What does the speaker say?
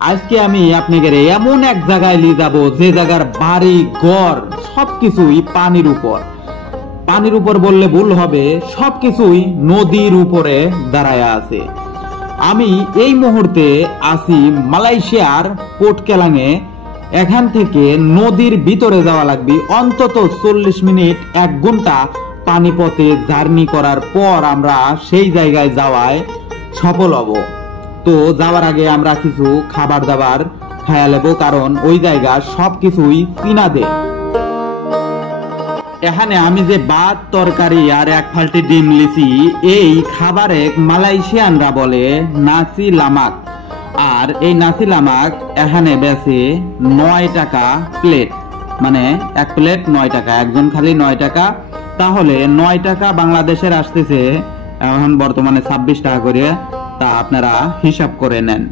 আজকে আমি আপনাকে এমন এক জায়গায় নিয়ে যাব যে জায়গার বাড়ি ঘর সবকিছুই পানির উপর। পানির উপর বললে ভুল হবে, সবকিছুই নদীর উপরে দাঁড়ায় আছে। আমি এই মুহূর্তে আছি মালয়েশিয়ার পোর্ট কেলাঙে। এখান থেকে নদীর ভিতরে যাওয়া লাগবে অন্তত 40 মিনিট 1 ঘন্টা পানিপথে জার্নি করার পর আমরা সেই জায়গায় যাওয়ায় সফল হব। তো যাওয়ার আগে আমরা কিছু খাবার দাবার খায়া নেব, কারণ ওই জায়গা সবকিছুই চীনা দে। এখানে আমি যে ভাত তরকারি আর 1 ফালটি ডিম লিছি, এই খাবারে মালয়েশিয়ানরা বলে নাসি লামাক। আর এই নাসি লামাক এখানে বেচে 9 টাকা প্লেট, মানে 1 প্লেট 9 টাকা, একজন খালি 9 টাকা। তাহলে 9 টাকা বাংলাদেশের আসতেছে এখন বর্তমানে 26 টাকা করে, তা আপনারা হিসাব করে নেন।